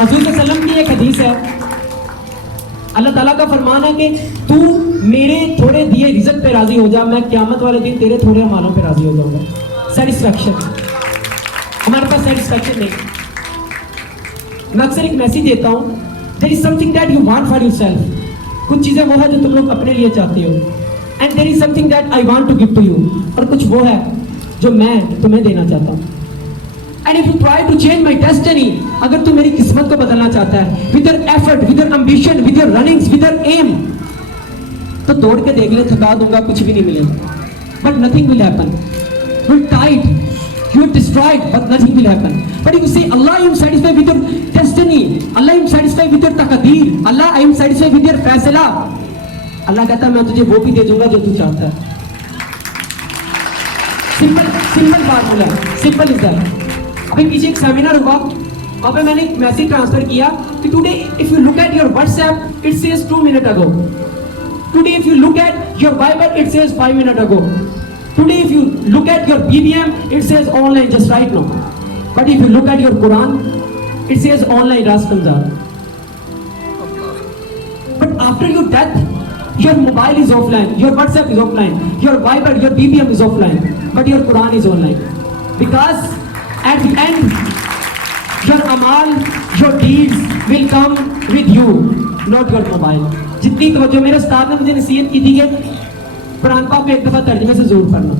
हजूर सल्लम की एक हदीस है, अल्लाह ताला का फरमान है कि तू मेरे थोड़े दिए रिज़्क़ पे राजी हो जा, मैं क़यामत वाले दिन तेरे थोड़े अमालों पे राजी हो जाऊंगा। सेटिस्फैक्शन, हमारे पास सेटिस्फैक्शन नहीं। मैं अक्सर एक मैसेज देता हूँ, there is something that you want for yourself. कुछ चीज़ें वो है जो तुम लोग अपने लिए चाहते हो, and there is something that I want to give to you, और कुछ वो है जो मैं तुम्हें देना चाहता हूँ। And if you try to change my destiny, अगर तू मेरी किस्मत को बदलना चाहता है with your effort, with your ambition, with your runnings, with your aim, तो दौड़ के देख ले, थका दूंगा, कुछ भी नहीं मिलेगा, but nothing will happen. You are tight, you are destroyed, but nothing will happen. But if you say, Allah, I am satisfied with your destiny, Allah, I am satisfied with your taqdeer, Allah, I am satisfied with your फैसला, अल्लाह कहता है मैं तुझे वो भी दे दूंगा जो तू चाहता है। Simple formula, simple is that. अभी पीछे एक सेमिनार हुआ, वहाँ पे मैंने एक मैसेज ट्रांसफर किया कि today if you look at your WhatsApp it says 2 minutes ago, today if you look at your Bible it says 5 minutes ago, today if you look at your BBM it says online just right now, but if you look at your Quran it says online Ras Ramzan. But after your death your mobile is offline, your WhatsApp is offline, your Bible, your BBM is offline, but your Quran is online, because at the end your amal, your deeds will come with you, not your mobile. जितनी तवज्जो मेरे उस्ताद ने मुझे नसीहत की थी कि कुरान पाक को एक दफ़ा तर्जुमे से ज़रूर पढ़ना।